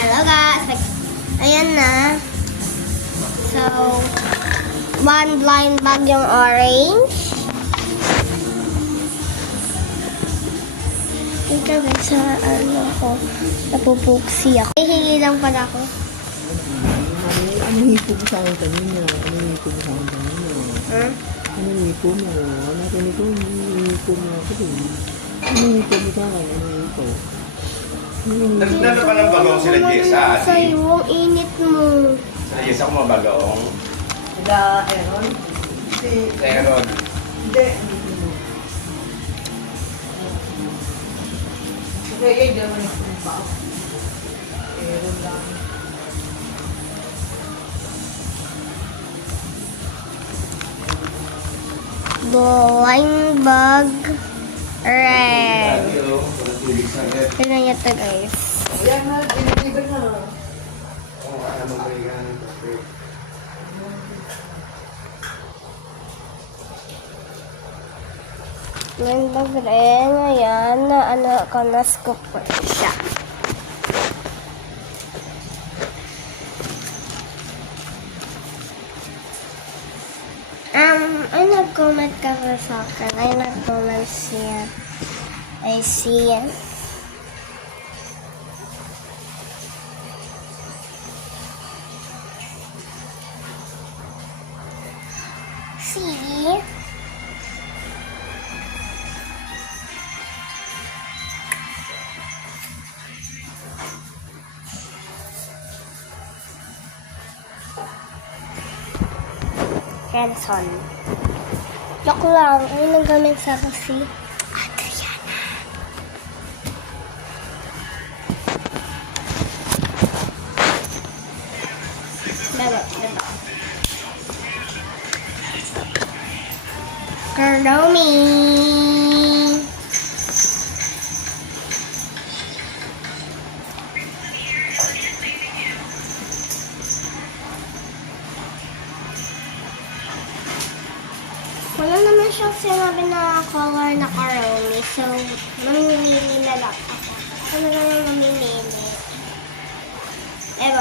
Hello guys! Ayan na. So, one blind bag yung orange. Ito guys, sa ano ko, napupuksi ako. Hihingi lang pala ako. Ano hipo mo sa akin kanina? Ano hipo mo sa akin kanina? Hmm? Ano hipo mo? Ano hipo mo? Hipo mo ako din. Ano hipo mo sa akin? Ano hipo? Nagdala pa ng bagong sila Jessa, ate. Sa'yo, ang init mo. Sila Jessa kung mabagaong. Sila Aaron? Si... Aaron. Hindi. Kaya hindi naman yung pa. Aaron lang. Blind bag red. Tignan niyo ito guys. Ayan na, diniliver na. Blind bag red. Ayan, na ano ko na scoop ko siya. Ay nag-comment ka ba sa akin? Ay nag-comment siya. I see. See? Hanson. Joke lang. Ay nag-comment sa akin si Adriana. Diba? Kardomi. Wala naman siyang sinabi na color na Kardomi. So, mamimili na lang ako. Ako na lang yung mamimili. Ano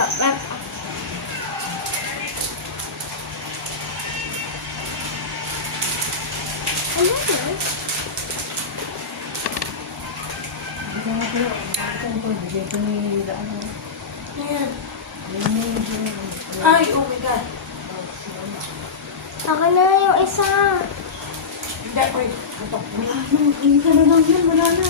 yun? Yan. Ay, oh my God. Ako na yung isa. Hindi, wait. Wala na lang yan, wala na.